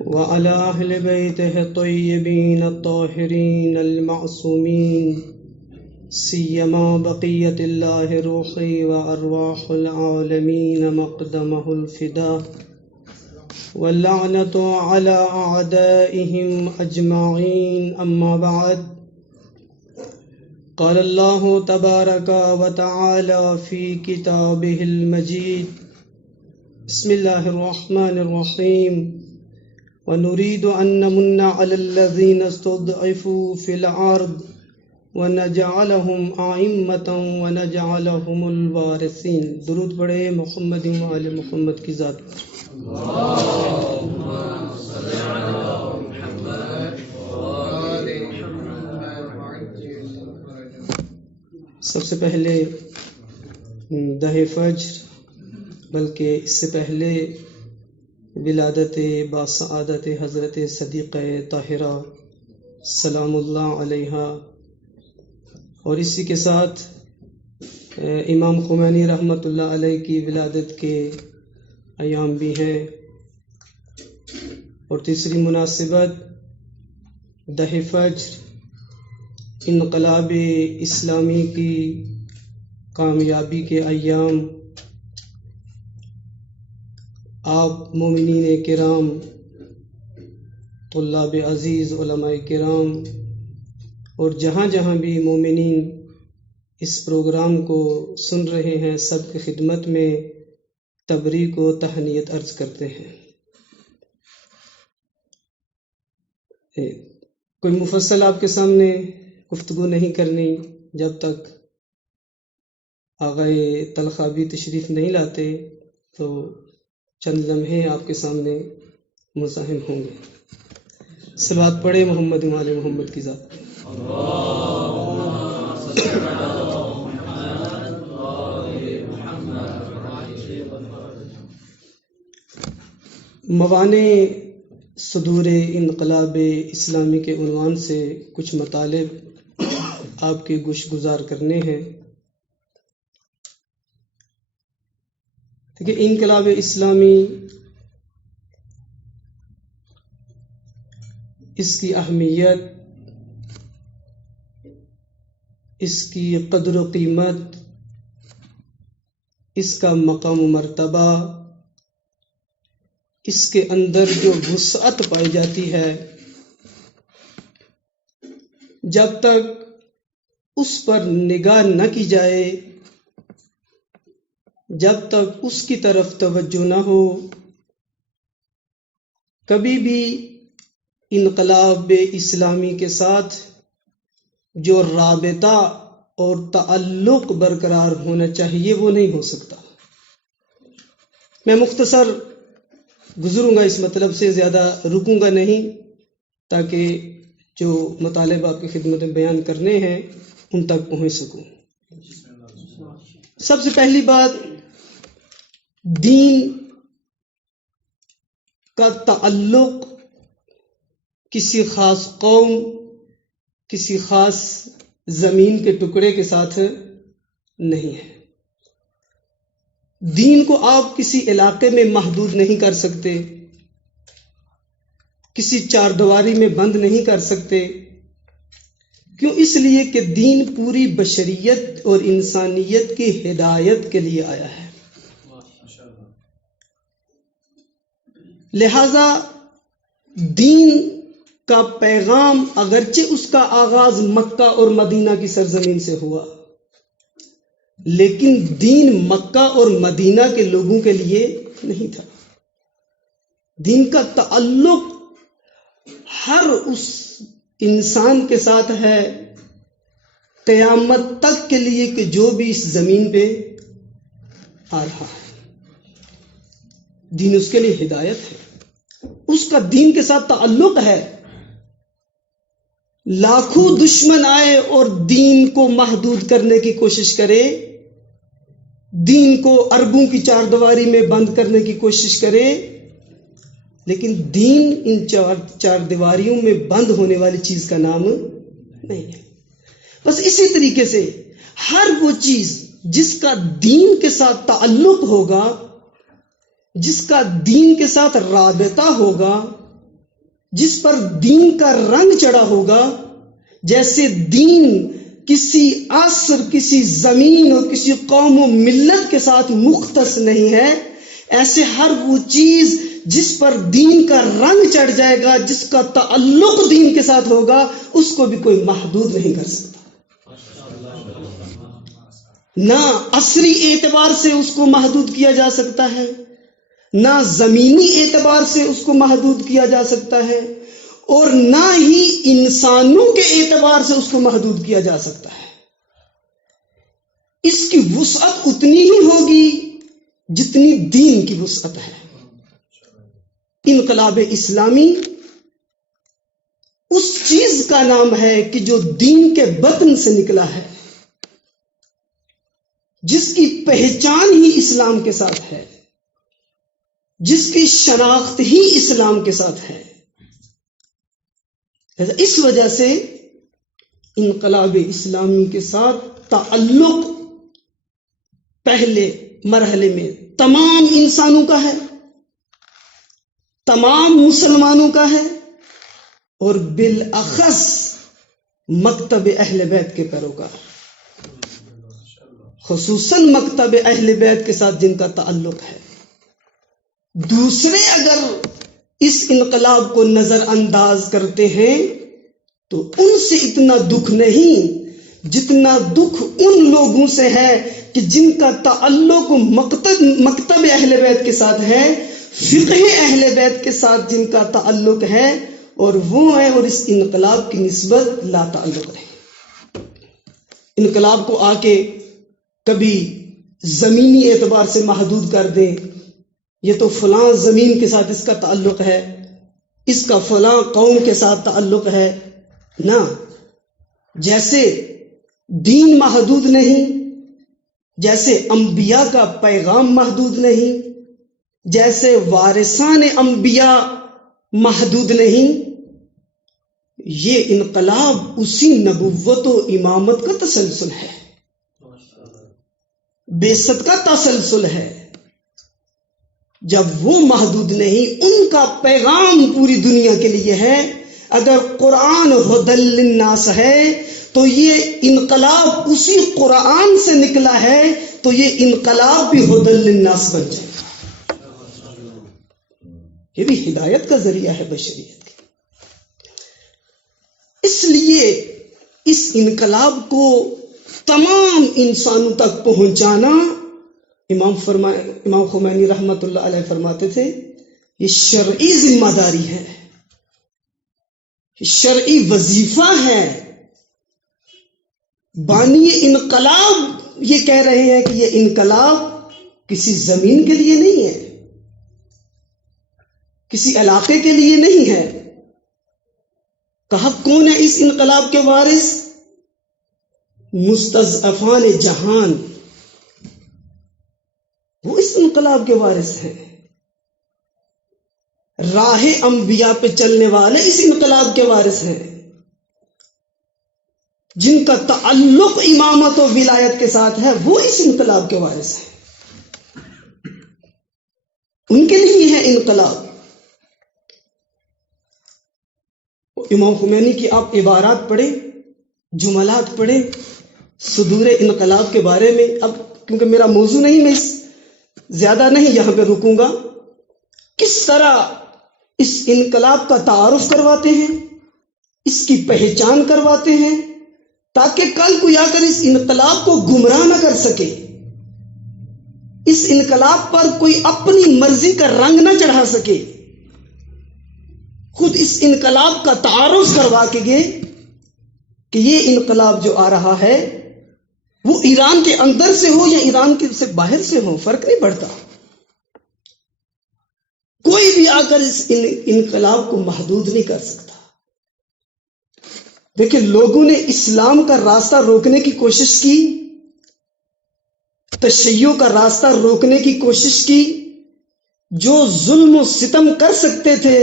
وعلى أهل بيته الطيبين الطاهرين المعصومين سيما بقية الله روحي وأرواح العالمين مقدمه الفداء واللعنة على أعدائهم أجمعين. أما بعد، قال الله تبارك وتعالى في كتابه المجيد: بسم الله الرحمن الرحيم. ونريد أن نمن على الذين استضعفوا في الأرض ونجعلهم أئمة ونجعلهم الوارثين. درود پڑھے محمد و آل محمد کی ذات پر. سب سے پہلے دہ فجر، بلکہ اس سے پہلے ولادت باسعادت حضرت صدیقہ طاہرہ سلام اللہ علیہا، اور اسی کے ساتھ امام خمینی رحمۃ اللہ علیہ کی ولادت کے ایام بھی ہیں. اور تیسری مناسبت دہ فجر، انقلاب اسلامی کی کامیابی کے ایام. آپ مومنین کرام، طلاب عزیز، علماء کرام اور جہاں جہاں بھی مومنین اس پروگرام کو سن رہے ہیں، سب کی خدمت میں تبریک و تہنیت عرض کرتے ہیں. کوئی مفصل آپ کے سامنے گفتگو نہیں کرنی جب تک آغائے تلخابی تشریف نہیں لاتے، تو چند لمحے آپ کے سامنے مزاحم ہوں گے. صلوات پڑھے محمد و آل محمد کی ذات. موانع صدور انقلاب اسلامی کے عنوان سے کچھ مطالب آپ کے گوش گزار کرنے ہیں. کہ انقلاب اسلامی، اس کی اہمیت، اس کی قدر و قیمت، اس کا مقام و مرتبہ، اس کے اندر جو وسعت پائی جاتی ہے، جب تک اس پر نگاہ نہ کی جائے، جب تک اس کی طرف توجہ نہ ہو، کبھی بھی انقلاب اسلامی کے ساتھ جو رابطہ اور تعلق برقرار ہونا چاہیے وہ نہیں ہو سکتا. میں مختصر گزروں گا اس مطلب سے، زیادہ رکوں گا نہیں، تاکہ جو مطالب آپ کی خدمت میں بیان کرنے ہیں ان تک پہنچ سکوں. سب سے پہلی بات، دین کا تعلق کسی خاص قوم، کسی خاص زمین کے ٹکڑے کے ساتھ نہیں ہے. دین کو آپ کسی علاقے میں محدود نہیں کر سکتے، کسی چار دیواری میں بند نہیں کر سکتے. کیوں؟ اس لیے کہ دین پوری بشریت اور انسانیت کی ہدایت کے لیے آیا ہے. لہذا دین کا پیغام اگرچہ اس کا آغاز مکہ اور مدینہ کی سرزمین سے ہوا، لیکن دین مکہ اور مدینہ کے لوگوں کے لیے نہیں تھا. دین کا تعلق ہر اس انسان کے ساتھ ہے قیامت تک کے لیے کہ جو بھی اس زمین پہ آ رہا ہے. دین اس کے لیے ہدایت ہے، اس کا دین کے ساتھ تعلق ہے. لاکھوں دشمن آئے اور دین کو محدود کرنے کی کوشش کرے، دین کو اربوں کی چار دیواری میں بند کرنے کی کوشش کرے، لیکن دین ان چار دیواریوں میں بند ہونے والی چیز کا نام نہیں ہے. بس اسی طریقے سے ہر وہ چیز جس کا دین کے ساتھ تعلق ہوگا، جس کا دین کے ساتھ رابطہ ہوگا، جس پر دین کا رنگ چڑھا ہوگا، جیسے دین کسی عصر، کسی زمین اور کسی قوم و ملت کے ساتھ مختص نہیں ہے، ایسے ہر وہ چیز جس پر دین کا رنگ چڑھ جائے گا، جس کا تعلق دین کے ساتھ ہوگا، اس کو بھی کوئی محدود نہیں کر سکتا۔ نہ عصری اعتبار سے اس کو محدود کیا جا سکتا ہے، نہ زمینی اعتبار سے اس کو محدود کیا جا سکتا ہے، اور نہ ہی انسانوں کے اعتبار سے اس کو محدود کیا جا سکتا ہے۔ اس کی وسعت اتنی ہی ہوگی جتنی دین کی وسعت ہے۔ انقلاب اسلامی اس چیز کا نام ہے کہ جو دین کے بطن سے نکلا ہے، جس کی پہچان ہی اسلام کے ساتھ ہے، جس کی شناخت ہی اسلام کے ساتھ ہے۔ اس وجہ سے انقلاب اسلامی کے ساتھ تعلق پہلے مرحلے میں تمام انسانوں کا ہے، تمام مسلمانوں کا ہے، اور بالاخص مکتب اہل بیت کے پیروکار، خصوصاً مکتب اہل بیت کے ساتھ جن کا تعلق ہے۔ دوسرے اگر اس انقلاب کو نظر انداز کرتے ہیں تو ان سے اتنا دکھ نہیں جتنا دکھ ان لوگوں سے ہے کہ جن کا تعلق مکتب اہل بیت کے ساتھ ہے، فقہ اہل بیت کے ساتھ جن کا تعلق ہے، اور وہ ہے اور اس انقلاب کی نسبت لا تعلق ہے۔ انقلاب کو آ کے کبھی زمینی اعتبار سے محدود کر دیں، یہ تو فلاں زمین کے ساتھ اس کا تعلق ہے، اس کا فلاں قوم کے ساتھ تعلق ہے، نہ، جیسے دین محدود نہیں، جیسے انبیاء کا پیغام محدود نہیں، جیسے وارثان انبیاء محدود نہیں، یہ انقلاب اسی نبوت و امامت کا تسلسل ہے، بعثت کا تسلسل ہے۔ جب وہ محدود نہیں، ان کا پیغام پوری دنیا کے لیے ہے۔ اگر قرآن ہدی للناس ہے تو یہ انقلاب اسی قرآن سے نکلا ہے، تو یہ انقلاب بھی ہدی للناس بن جائے گا۔ یہ بھی ہدایت کا ذریعہ ہے بشریت کی۔ اس لیے اس انقلاب کو تمام انسانوں تک پہنچانا، امام خمینی رحمت اللہ علیہ فرماتے تھے، یہ شرعی ذمہ داری ہے، شرعی وظیفہ ہے۔ بانی انقلاب یہ کہہ رہے ہیں کہ یہ انقلاب کسی زمین کے لیے نہیں ہے، کسی علاقے کے لیے نہیں ہے۔ کہا کون ہے اس انقلاب کے وارث؟ مستضعفان جہان، وہ اس انقلاب کے وارث ہیں۔ راہ انبیاء پہ چلنے والے اس انقلاب کے وارث ہیں، جن کا تعلق امامت و ولایت کے ساتھ ہے، وہ اس انقلاب کے وارث ہیں۔ ان کے نہیں ہے انقلاب۔ امام خمینی کی آپ عبارات پڑھیں، جملات پڑھیں صدور انقلاب کے بارے میں۔ اب کیونکہ میرا موضوع نہیں، میں زیادہ نہیں یہاں پہ رکوں گا۔ کس طرح اس انقلاب کا تعارف کرواتے ہیں، اس کی پہچان کرواتے ہیں، تاکہ کل کوئی آ کر اس انقلاب کو گمراہ نہ کر سکے، اس انقلاب پر کوئی اپنی مرضی کا رنگ نہ چڑھا سکے۔ خود اس انقلاب کا تعارف کروا کے گئے کہ یہ انقلاب جو آ رہا ہے وہ ایران کے اندر سے ہو یا ایران کے سے باہر سے ہو، فرق نہیں پڑتا، کوئی بھی آ کر اس انقلاب کو محدود نہیں کر سکتا۔ دیکھیں، لوگوں نے اسلام کا راستہ روکنے کی کوشش کی، تشیع کا راستہ روکنے کی کوشش کی، جو ظلم و ستم کر سکتے تھے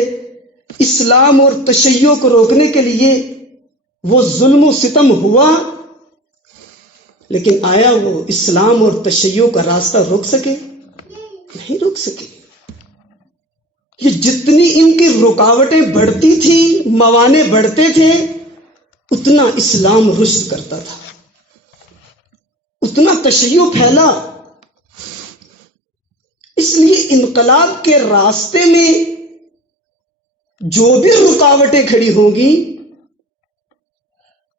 اسلام اور تشیع کو روکنے کے لیے، وہ ظلم و ستم ہوا، لیکن آیا وہ اسلام اور تشیع کا راستہ روک سکے؟ نہیں روک سکے۔ یہ جتنی ان کی رکاوٹیں بڑھتی تھی، موانع بڑھتے تھے، اتنا اسلام رشد کرتا تھا، اتنا تشیع پھیلا۔ اس لیے انقلاب کے راستے میں جو بھی رکاوٹیں کھڑی ہوں گی،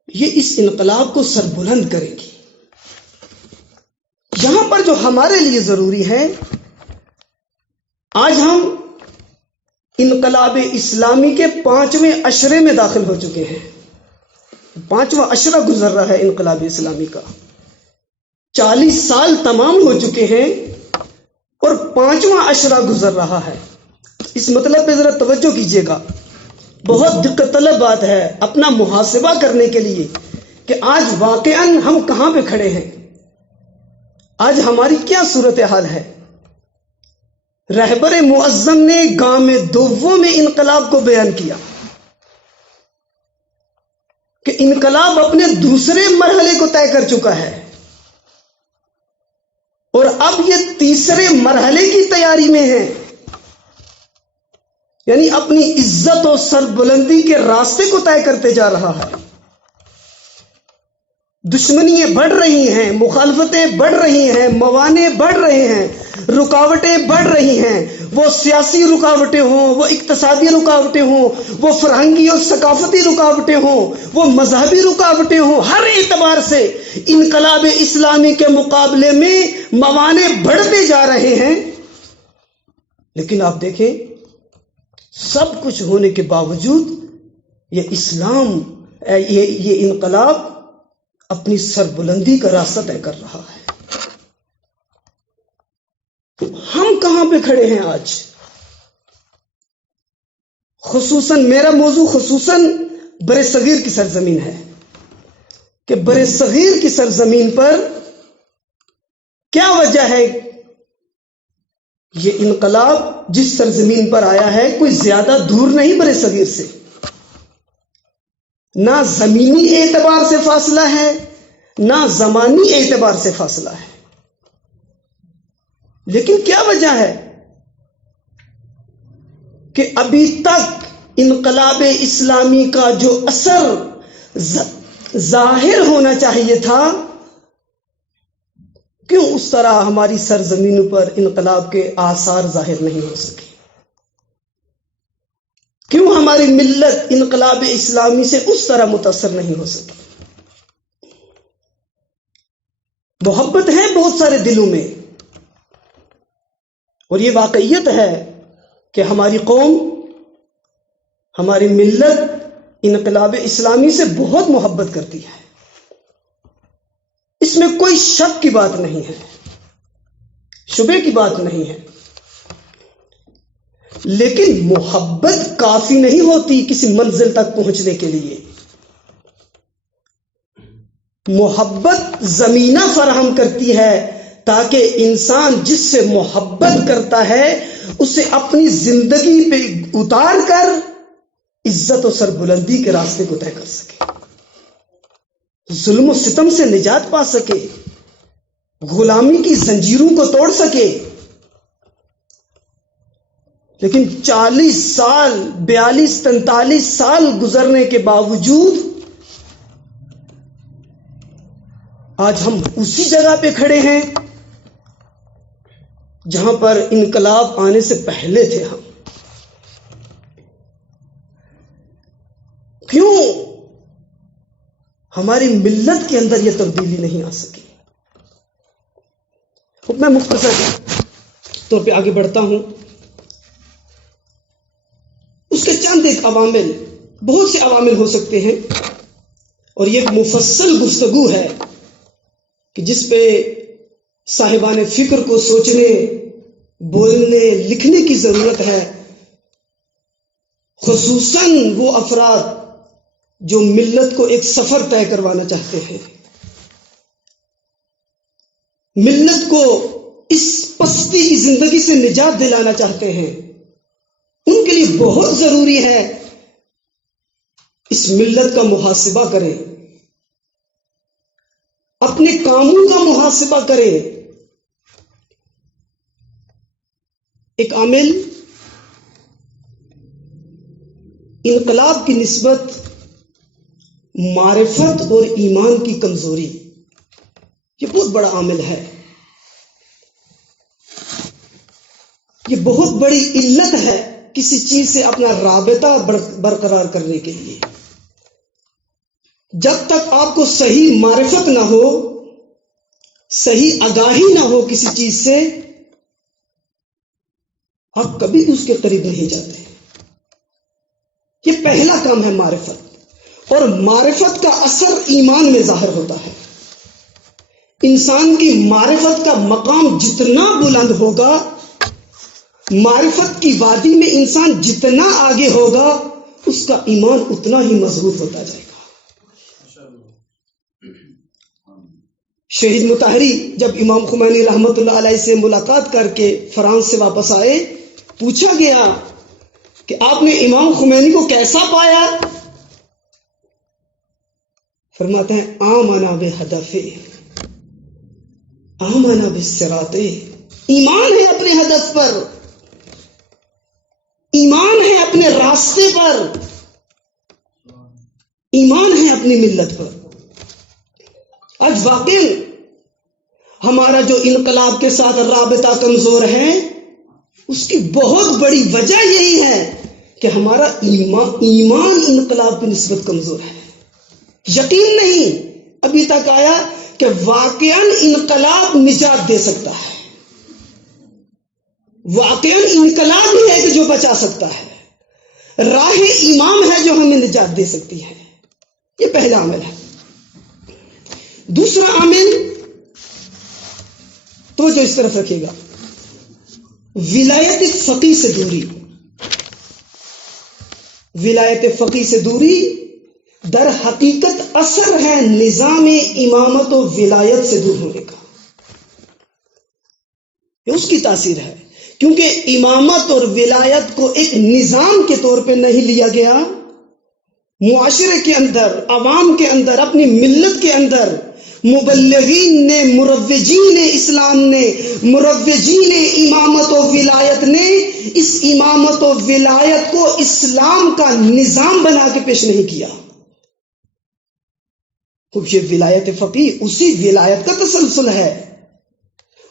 یہ اس انقلاب کو سربلند کرے گی۔ یہاں پر جو ہمارے لیے ضروری ہے، آج ہم انقلاب اسلامی کے 5ویں عشرے میں داخل ہو چکے ہیں۔ 5واں عشرہ گزر رہا ہے انقلاب اسلامی کا، 40 سال تمام ہو چکے ہیں اور 5واں عشرہ گزر رہا ہے۔ اس مطلب پہ ذرا توجہ کیجیے گا، بہت دقت طلب بات ہے اپنا محاسبہ کرنے کے لیے کہ آج واقعاً ہم کہاں پہ کھڑے ہیں، آج ہماری کیا صورتحال ہے۔ رہبر معظم نے گام دوم میں انقلاب کو بیان کیا کہ انقلاب اپنے دوسرے مرحلے کو طے کر چکا ہے اور اب یہ تیسرے مرحلے کی تیاری میں ہے، یعنی اپنی عزت و سربلندی کے راستے کو طے کرتے جا رہا ہے۔ دشمنیاں بڑھ رہی ہیں، مخالفتیں بڑھ رہی ہیں، موانع بڑھ رہے ہیں، رکاوٹیں بڑھ رہی ہیں، وہ سیاسی رکاوٹیں ہوں، وہ اقتصادی رکاوٹیں ہوں، وہ فرہنگی اور ثقافتی رکاوٹیں ہوں، وہ مذہبی رکاوٹیں ہوں، ہر اعتبار سے انقلاب اسلامی کے مقابلے میں موانع بڑھتے جا رہے ہیں۔ لیکن آپ دیکھیں، سب کچھ ہونے کے باوجود یہ انقلاب اپنی سربلندی کا راستہ طے کر رہا ہے۔ ہم کہاں پہ کھڑے ہیں آج؟ خصوصاً میرا موضوع خصوصاً بر صغیر کی سرزمین ہے کہ بر صغیر کی سرزمین پر کیا وجہ ہے؟ یہ انقلاب جس سرزمین پر آیا ہے کوئی زیادہ دور نہیں بر صغیر سے، نہ زمینی اعتبار سے فاصلہ ہے، نہ زمانی اعتبار سے فاصلہ ہے۔ لیکن کیا وجہ ہے کہ ابھی تک انقلاب اسلامی کا جو اثر ظاہر ہونا چاہیے تھا، کیوں اس طرح ہماری سرزمینوں پر انقلاب کے آثار ظاہر نہیں ہو سکے؟ کیوں ہماری ملت انقلاب اسلامی سے اس طرح متاثر نہیں ہو سکی؟ محبت ہے بہت سارے دلوں میں، اور یہ واقعیت ہے کہ ہماری قوم، ہماری ملت انقلاب اسلامی سے بہت محبت کرتی ہے، اس میں کوئی شک کی بات نہیں ہے، شبے کی بات نہیں ہے۔ لیکن محبت کافی نہیں ہوتی کسی منزل تک پہنچنے کے لیے۔ محبت زمینہ فراہم کرتی ہے تاکہ انسان جس سے محبت کرتا ہے اسے اپنی زندگی پہ اتار کر عزت و سربلندی کے راستے کو طے کر سکے، ظلم و ستم سے نجات پا سکے، غلامی کی زنجیروں کو توڑ سکے۔ لیکن 40 سال 42-43 سال گزرنے کے باوجود آج ہم اسی جگہ پہ کھڑے ہیں جہاں پر انقلاب آنے سے پہلے تھے ہم۔ کیوں ہماری ملت کے اندر یہ تبدیلی نہیں آ سکی؟ میں مختصر طور پہ آگے بڑھتا ہوں۔ اس کے چند ایک عوامل، بہت سے عوامل ہو سکتے ہیں، اور یہ ایک مفصل گفتگو ہے کہ جس پہ صاحبان فکر کو سوچنے، بولنے، لکھنے کی ضرورت ہے، خصوصاً وہ افراد جو ملت کو ایک سفر طے کروانا چاہتے ہیں، ملت کو اس پستی کی زندگی سے نجات دلانا چاہتے ہیں۔ ان کے لیے بہت ضروری ہے اس ملت کا محاسبہ کریں، اپنے کاموں کا محاسبہ کریں۔ ایک عامل انقلاب کی نسبت معرفت اور ایمان کی کمزوری، یہ بہت بڑا عامل ہے، یہ بہت بڑی علت ہے کسی چیز سے اپنا رابطہ برقرار کرنے کے لیے۔ جب تک آپ کو صحیح معرفت نہ ہو، صحیح آگاہی نہ ہو کسی چیز سے، آپ کبھی اس کے قریب نہیں جاتے۔ یہ پہلا کام ہے معرفت، اور معرفت کا اثر ایمان میں ظاہر ہوتا ہے۔ انسان کی معرفت کا مقام جتنا بلند ہوگا، معرفت کی وادی میں انسان جتنا آگے ہوگا، اس کا ایمان اتنا ہی مضبوط ہوتا جائے گا۔ شہید مطہری جب امام خمینی رحمت اللہ علیہ سے ملاقات کر کے فرانس سے واپس آئے، پوچھا گیا کہ آپ نے امام خمینی کو کیسا پایا؟ فرماتے ہیں آمنا بہدف، آمنا بالصراط، ایمان ہے اپنے ہدف پر، ایمان ہے اپنے راستے پر، ایمان ہے اپنی ملت پر۔ آج واقعی ہمارا جو انقلاب کے ساتھ رابطہ کمزور ہے، اس کی بہت بڑی وجہ یہی ہے کہ ہمارا ایمان انقلاب کی نسبت کمزور ہے۔ یقین نہیں ابھی تک آیا کہ واقعاً انقلاب نجات دے سکتا ہے، واقعاً انقلاب ہی ہے کہ جو بچا سکتا ہے، راہ ایمان ہے جو ہمیں نجات دے سکتی ہے۔ یہ پہلا عامل ہے۔ دوسرا عامل تو جو اس طرف رکھے گا، ولایت فقیہ سے دوری۔ ولایت فقیہ سے دوری در حقیقت اثر ہے نظام امامت و ولایت سے دور ہونے کا، یہ اس کی تاثیر ہے، کیونکہ امامت اور ولایت کو ایک نظام کے طور پہ نہیں لیا گیا۔ معاشرے کے اندر، عوام کے اندر، اپنی ملت کے اندر مبلغین نے، مروجین اسلام نے، مروجین امامت و ولایت نے اس امامت و ولایت کو اسلام کا نظام بنا کے پیش نہیں کیا۔ خوب یہ ولایت فقیہ اسی ولایت کا تسلسل ہے،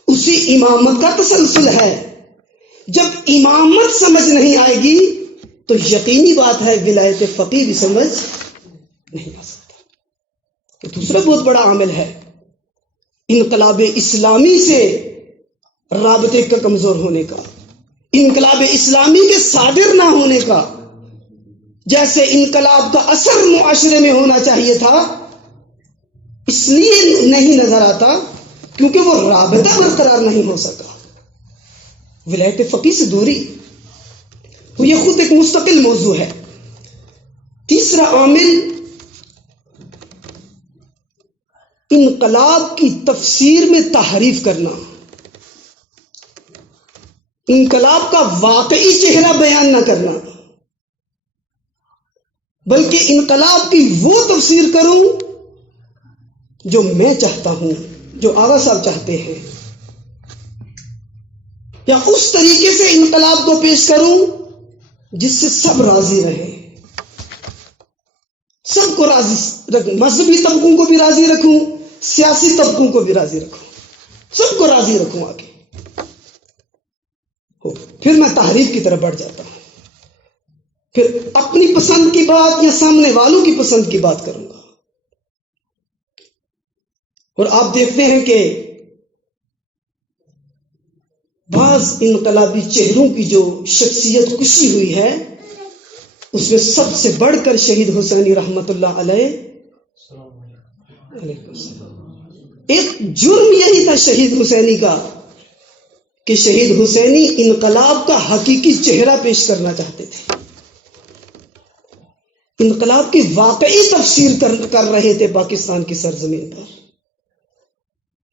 اسی امامت کا تسلسل ہے۔ جب امامت سمجھ نہیں آئے گی تو یقینی بات ہے ولایت فقیہ بھی سمجھ نہیں آ سکتا۔ تو دوسرا بہت بڑا عامل ہے انقلاب اسلامی سے رابطے کا کمزور ہونے کا، انقلاب اسلامی کے صادر نہ ہونے کا۔ جیسے انقلاب کا اثر معاشرے میں ہونا چاہیے تھا، اس لیے نہیں نظر آتا کیونکہ وہ رابطہ برقرار نہیں ہو سکا۔ ولایت فقیہ سے دوری تو یہ خود ایک مستقل موضوع ہے۔ تیسرا عامل انقلاب کی تفسیر میں تحریف کرنا، انقلاب کا واقعی چہرہ بیان نہ کرنا، بلکہ انقلاب کی وہ تفسیر کروں جو میں چاہتا ہوں، جو آغا صاحب چاہتے ہیں، یا اس طریقے سے انقلاب کو پیش کروں جس سے سب راضی رہیں، سب کو راضی رکھوں، مذہبی طبقوں کو بھی راضی رکھوں، سیاسی طبقوں کو بھی راضی رکھوں، سب کو راضی رکھوں آگے۔ پھر میں تحریف کی طرف بڑھ جاتا ہوں، پھر اپنی پسند کی بات یا سامنے والوں کی پسند کی بات کروں گا۔ اور آپ دیکھتے ہیں کہ بعض انقلابی چہروں کی جو شخصیت کشی ہوئی ہے، اس میں سب سے بڑھ کر شہید حسینی رحمت اللہ علیہ، ایک جرم یہی تھا شہید حسینی کا کہ شہید حسینی انقلاب کا حقیقی چہرہ پیش کرنا چاہتے تھے، انقلاب کی واقعی تفسیر کر رہے تھے پاکستان کی سرزمین پر،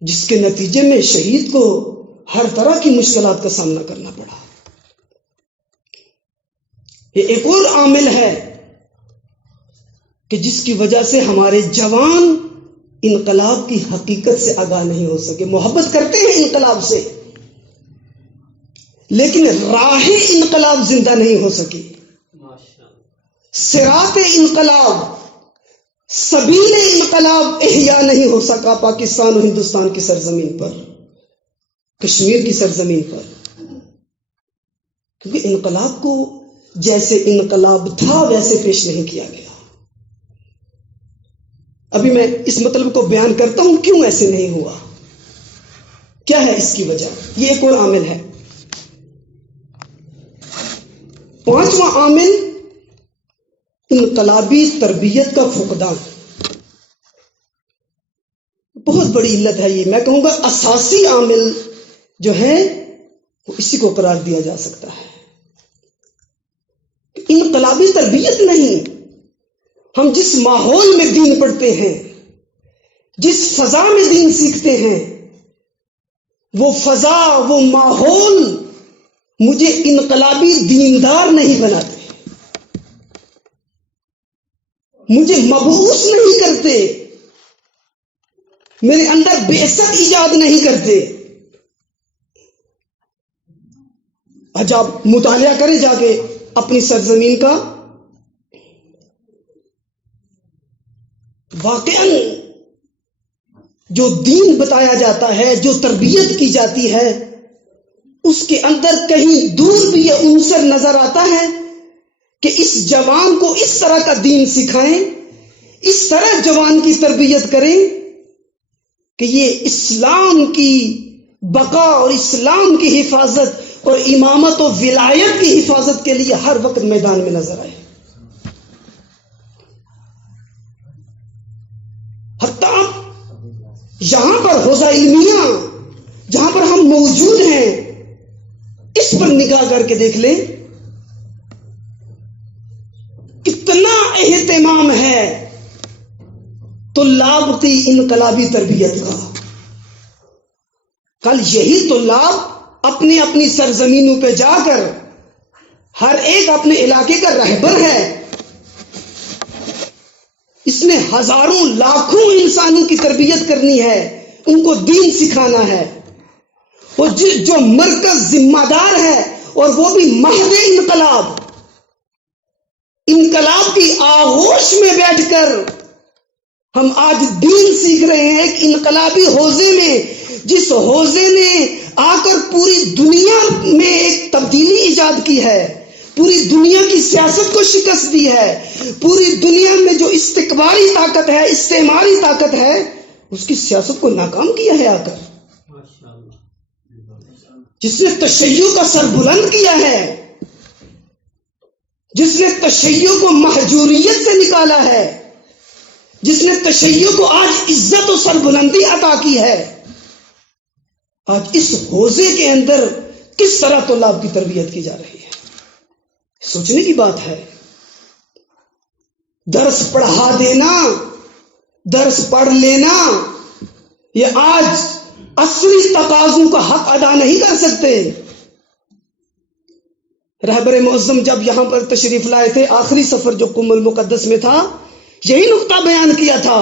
جس کے نتیجے میں شہید کو ہر طرح کی مشکلات کا سامنا کرنا پڑا۔ یہ ایک اور عامل ہے کہ جس کی وجہ سے ہمارے جوان انقلاب کی حقیقت سے آگاہ نہیں ہو سکے۔ محبت کرتے ہیں انقلاب سے، لیکن راہ انقلاب زندہ نہیں ہو سکی، صراط انقلاب، سبیل انقلاب احیا نہیں ہو سکا پاکستان و ہندوستان کی سرزمین پر، کشمیر کی سرزمین پر، کیونکہ انقلاب کو جیسے انقلاب تھا ویسے پیش نہیں کیا گیا۔ ابھی میں اس مطلب کو بیان کرتا ہوں کیوں ایسے نہیں ہوا، کیا ہے اس کی وجہ، یہ ایک اور عامل ہے۔ پانچواں عامل انقلابی تربیت کا فقدان، بہت بڑی علت ہے یہ، میں کہوں گا اساسی عامل جو ہے وہ اسی کو قرار دیا جا سکتا ہے۔ انقلابی تربیت نہیں، ہم جس ماحول میں دین پڑھتے ہیں، جس فضا میں دین سیکھتے ہیں، وہ فضا، وہ ماحول مجھے انقلابی دیندار نہیں بناتے، مجھے مبعوث نہیں کرتے، میرے اندر بعثت ایجاد نہیں کرتے۔ آج آپ مطالعہ کریں جا کے اپنی سرزمین کا، واقعاً جو دین بتایا جاتا ہے، جو تربیت کی جاتی ہے، اس کے اندر کہیں دور بھی یہ عنصر نظر آتا ہے کہ اس جوان کو اس طرح کا دین سکھائیں، اس طرح جوان کی تربیت کریں کہ یہ اسلام کی بقا اور اسلام کی حفاظت اور امامت و ولایت کی حفاظت کے لیے ہر وقت میدان میں نظر آئے۔ حتیٰ یہاں پر حوزہ علمیہ جہاں پر ہم موجود ہیں، اس پر نگاہ کر کے دیکھ لیں، کتنا اہتمام ہے طلاب کی انقلابی تربیت کا۔ کل یہی طلاب اپنی اپنی سرزمینوں پہ جا کر، ہر ایک اپنے علاقے کا رہبر ہے، اس میں ہزاروں لاکھوں انسانوں کی تربیت کرنی ہے، ان کو دین سکھانا ہے، اور جو مرکز ذمہ دار ہے، اور وہ بھی مہد انقلاب کی آغوش میں بیٹھ کر ہم آج دین سیکھ رہے ہیں، ایک انقلابی حوزے میں، جس حوزے نے آ کر پوری دنیا میں ایک تبدیلی ایجاد کی ہے، پوری دنیا کی سیاست کو شکست دی ہے، پوری دنیا میں جو استکباری طاقت ہے، استعماری طاقت ہے، اس کی سیاست کو ناکام کیا ہے آ کر، جس نے تشیع کا سر بلند کیا ہے، جس نے تشیع کو مہجوریت سے نکالا ہے، جس نے تشیع کو آج عزت و سر بلندی عطا کی ہے، آج اس حوزے کے اندر کس طرح طلاب کی تربیت کی جا رہی ہے، سوچنے کی بات ہے۔ درس پڑھا دینا، درس پڑھ لینا، یہ آج اصلی تقاضوں کا حق ادا نہیں کر سکتے۔ رہبر معظم جب یہاں پر تشریف لائے تھے، آخری سفر جو قم المقدس میں تھا، یہی نقطہ بیان کیا تھا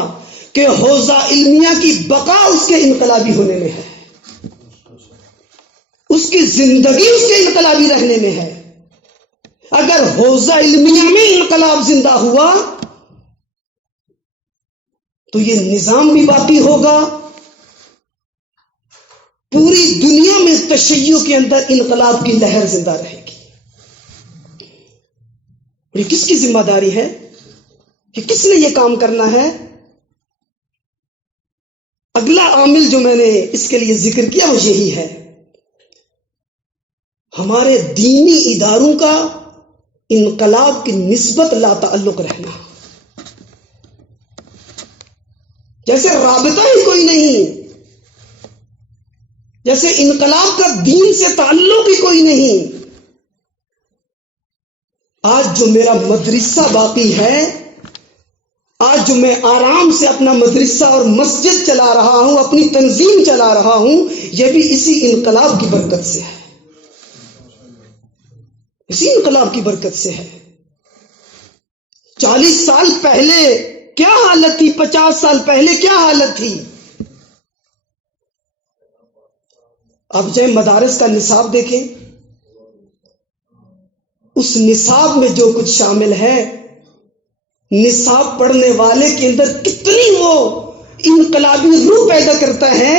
کہ حوزہ علمیہ کی بقا اس کے انقلابی ہونے میں ہے، اس کی زندگی اس کے انقلابی رہنے میں ہے۔ اگر حوزہ علمیہ میں انقلاب زندہ ہوا تو یہ نظام بھی باقی ہوگا، پوری دنیا میں تشیع کے اندر انقلاب کی لہر زندہ رہے گی۔ اور یہ کس کی ذمہ داری ہے، کہ کس نے یہ کام کرنا ہے؟ اگلا عامل جو میں نے اس کے لیے ذکر کیا وہ یہی ہے، ہمارے دینی اداروں کا انقلاب کی نسبت لا تعلق رہنا، جیسے رابطہ ہی کوئی نہیں، جیسے انقلاب کا دین سے تعلق ہی کوئی نہیں۔ آج جو میرا مدرسہ باقی ہے، آج جو میں آرام سے اپنا مدرسہ اور مسجد چلا رہا ہوں، اپنی تنظیم چلا رہا ہوں، یہ بھی اسی انقلاب کی برکت سے ہے، اسی انقلاب کی برکت سے ہے۔ 40 سال پہلے کیا حالت تھی، 50 سال پہلے کیا حالت تھی؟ اب جائیں مدارس کا نصاب دیکھیں، اس نصاب میں جو کچھ شامل ہے نصاب پڑھنے والے کے اندر کتنی وہ انقلابی روح پیدا کرتا ہے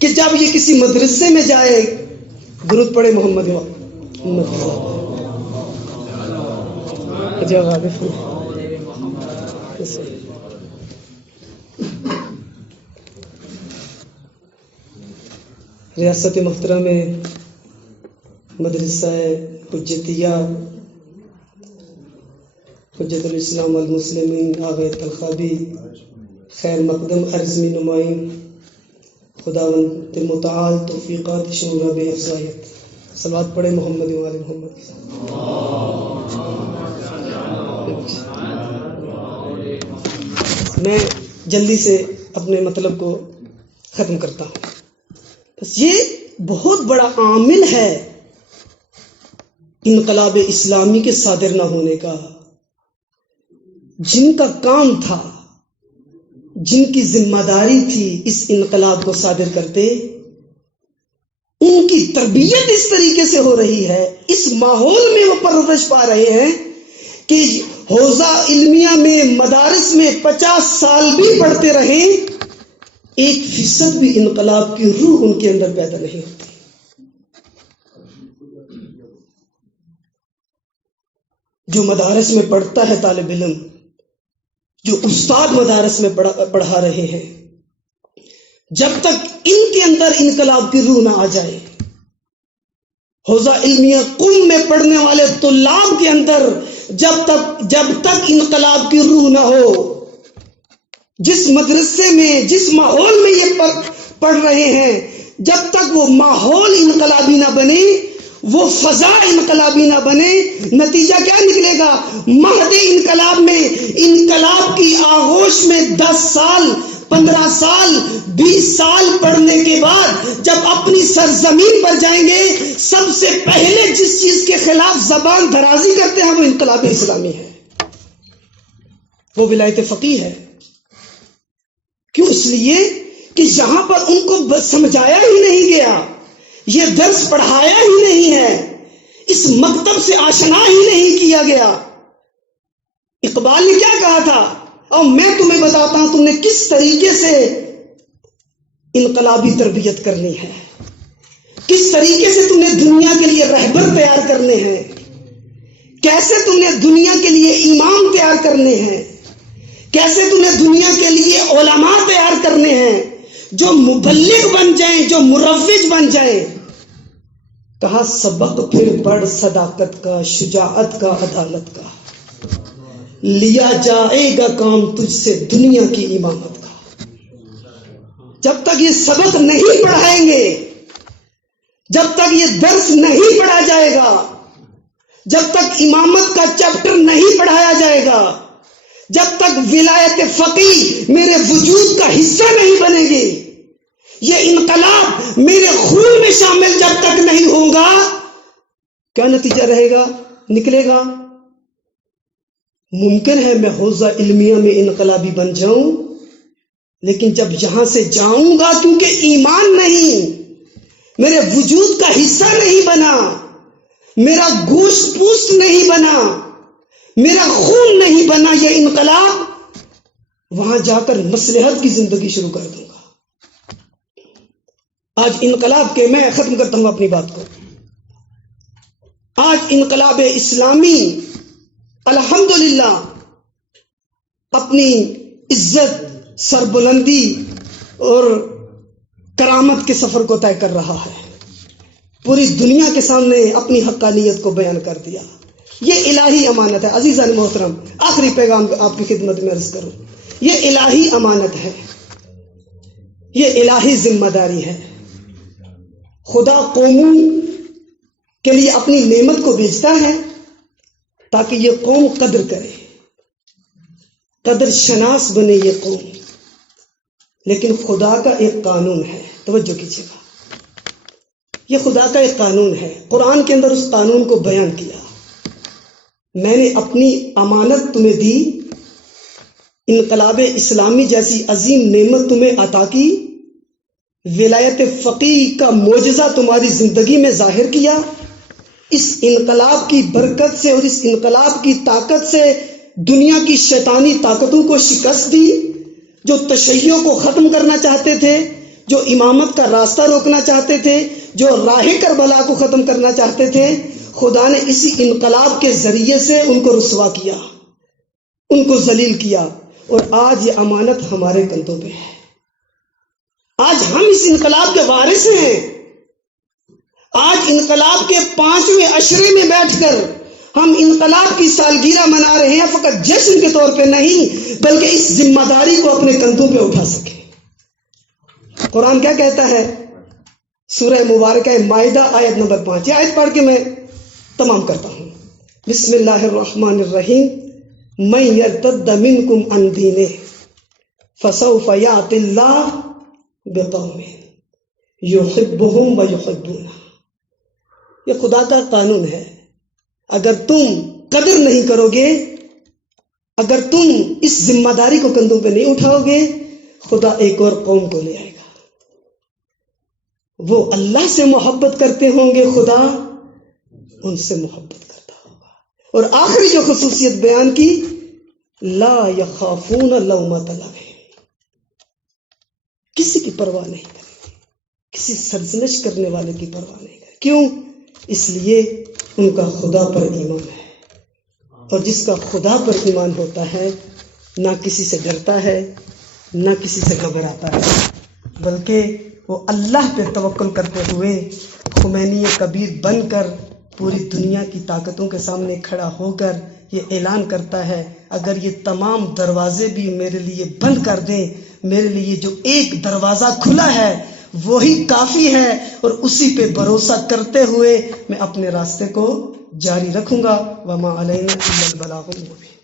کہ جب یہ کسی مدرسے میں جائے، درود پڑھے محمد ریاست محترمہ میں مدرسہ حجتیہ حجت الاسلام والمسلمین آغا تلخابی خیر مقدم عرضمی نمائن خداوند متعال توفیقات شنورہ بے افزایت صلوات پڑھے محمد وآل محمد. میں جلدی سے اپنے مطلب کو ختم کرتا ہوں. بس یہ بہت بڑا عامل ہے انقلاب اسلامی کے صادر نہ ہونے کا. جن کا کام تھا، جن کی ذمہ داری تھی اس انقلاب کو صادر کرتے، ان کی تربیت اس طریقے سے ہو رہی ہے، اس ماحول میں وہ پرورش پا رہے ہیں کہ حوزہ علمیہ میں مدارس میں 50 سال بھی پڑھتے رہیں، 1% بھی انقلاب کی روح ان کے اندر پیدا نہیں ہوتی. جو مدارس میں پڑھتا ہے طالب علم، جو استاد مدارس میں پڑھا رہے ہیں، جب تک ان کے اندر انقلاب کی روح نہ آ جائے، حوزہ علمیہ قم میں پڑھنے والے طلاب کے اندر جب تک انقلاب کی روح نہ ہو، جس مدرسے میں جس ماحول میں یہ پڑھ رہے ہیں، جب تک وہ ماحول انقلابی نہ بنے، وہ فضا انقلابی نہ بنے، نتیجہ کیا نکلے گا؟ مہد انقلاب میں، انقلاب کی آغوش میں 10 سال 15 سال 20 سال پڑھنے کے بعد جب اپنی سرزمین پر جائیں گے، سب سے پہلے جس چیز کے خلاف زبان درازی کرتے ہیں وہ انقلاب اسلامی ہے، وہ ولایت فقیہ ہے. کیوں؟ اس لیے کہ یہاں پر ان کو سمجھایا ہی نہیں گیا، یہ درس پڑھایا ہی نہیں ہے، اس مکتب سے آشنا ہی نہیں کیا گیا. اقبال نے کیا کہا تھا؟ اور میں تمہیں بتاتا ہوں تم نے کس طریقے سے انقلابی تربیت کرنی ہے، کس طریقے سے تم نے دنیا کے لیے رہبر تیار کرنے ہیں، کیسے تم نے دنیا کے لیے امام تیار کرنے ہیں، کیسے تم نے دنیا کے لیے علماء تیار کرنے ہیں جو مبلغ بن جائیں، جو مروج بن جائیں. کہا سبق پھر پڑھ صداقت کا، شجاعت کا، عدالت کا، لیا جائے گا کام تجھ سے دنیا کی امامت کا. جب تک یہ سبق نہیں پڑھائیں گے، جب تک یہ درس نہیں پڑھا جائے گا، جب تک امامت کا چیپٹر نہیں پڑھایا جائے گا، جب تک ولایت فقیہ میرے وجود کا حصہ نہیں بنے گی، یہ انقلاب میرے خون میں شامل جب تک نہیں ہوگا، کیا نتیجہ رہے گا، نکلے گا؟ ممکن ہے میں حوزہ علمیہ میں انقلابی بن جاؤں، لیکن جب یہاں سے جاؤں گا کیونکہ ایمان نہیں، میرے وجود کا حصہ نہیں بنا، میرا گوشت پوست نہیں بنا، میرا خون نہیں بنا، یہ انقلاب، وہاں جا کر مصلحت کی زندگی شروع کر دوں گا. آج انقلاب کے، میں ختم کرتا ہوں اپنی بات کو، آج انقلاب اسلامی الحمدللہ اپنی عزت، سربلندی اور کرامت کے سفر کو طے کر رہا ہے، پوری دنیا کے سامنے اپنی حقانیت کو بیان کر دیا. یہ الہی امانت ہے. عزیزان محترم، آخری پیغام آپ کی خدمت میں عرض کروں، یہ الہی امانت ہے، یہ الہی ذمہ داری ہے. خدا قوموں کے لیے اپنی نعمت کو بھیجتا ہے تاکہ یہ قوم قدر کرے، قدر شناس بنے یہ قوم. لیکن خدا کا ایک قانون ہے، توجہ کیجیے گا، یہ خدا کا ایک قانون ہے. قرآن کے اندر اس قانون کو بیان کیا. میں نے اپنی امانت تمہیں دی، انقلاب اسلامی جیسی عظیم نعمت تمہیں عطا کی، ولایت فقیہ کا معجزہ تمہاری زندگی میں ظاہر کیا. اس انقلاب کی برکت سے اور اس انقلاب کی طاقت سے دنیا کی شیطانی طاقتوں کو شکست دی، جو تشیع کو ختم کرنا چاہتے تھے، جو امامت کا راستہ روکنا چاہتے تھے، جو راہ کربلا کو ختم کرنا چاہتے تھے، خدا نے اسی انقلاب کے ذریعے سے ان کو رسوا کیا، ان کو ذلیل کیا، اور آج یہ امانت ہمارے کندھوں پہ ہے۔ آج ہم اس انقلاب کے وارث ہیں۔ آج انقلاب کے 5ویں عشرے میں بیٹھ کر ہم انقلاب کی سالگرہ منا رہے ہیں، فقط جشن کے طور پہ نہیں بلکہ اس ذمہ داری کو اپنے کندھوں پہ اٹھا سکیں۔ قرآن کیا کہتا ہے؟ سورہ مبارکہ مائدہ آیت نمبر 5، یہ آیت پڑھ کے میں تمام کرتا ہوں۔ بسم اللہ الرحمن الرحیم، من یرتد منکم عن دینہ فسوف یأتی اللہ بقوم یحبہم ویحبونہ۔ یہ خدا کا قانون ہے، اگر تم قدر نہیں کرو گے، اگر تم اس ذمہ داری کو کندھوں پہ نہیں اٹھاؤ گے، خدا ایک اور قوم کو لے آئے گا۔ وہ اللہ سے محبت کرتے ہوں گے، خدا ان سے محبت کرتا ہوگا۔ اور آخری جو خصوصیت بیان کی، لا یخافون لومۃ لائم، کسی کی پرواہ نہیں کریں گے، کسی سرزنش کرنے والے کی پرواہ نہیں کریں۔ کیوں؟ اس لیے ان کا خدا پر ایمان ہے، اور جس کا خدا پر ایمان ہوتا ہے نہ کسی سے ڈرتا ہے، نہ کسی سے گھبراتا ہے، بلکہ وہ اللہ پہ توکل کرتے ہوئے خمینی کبیر بن کر پوری دنیا کی طاقتوں کے سامنے کھڑا ہو کر یہ اعلان کرتا ہے، اگر یہ تمام دروازے بھی میرے لیے بند کر دیں، میرے لیے جو ایک دروازہ کھلا ہے وہی کافی ہے، اور اسی پہ بھروسہ کرتے ہوئے میں اپنے راستے کو جاری رکھوں گا۔ وما علینا الا البلاغ المبین۔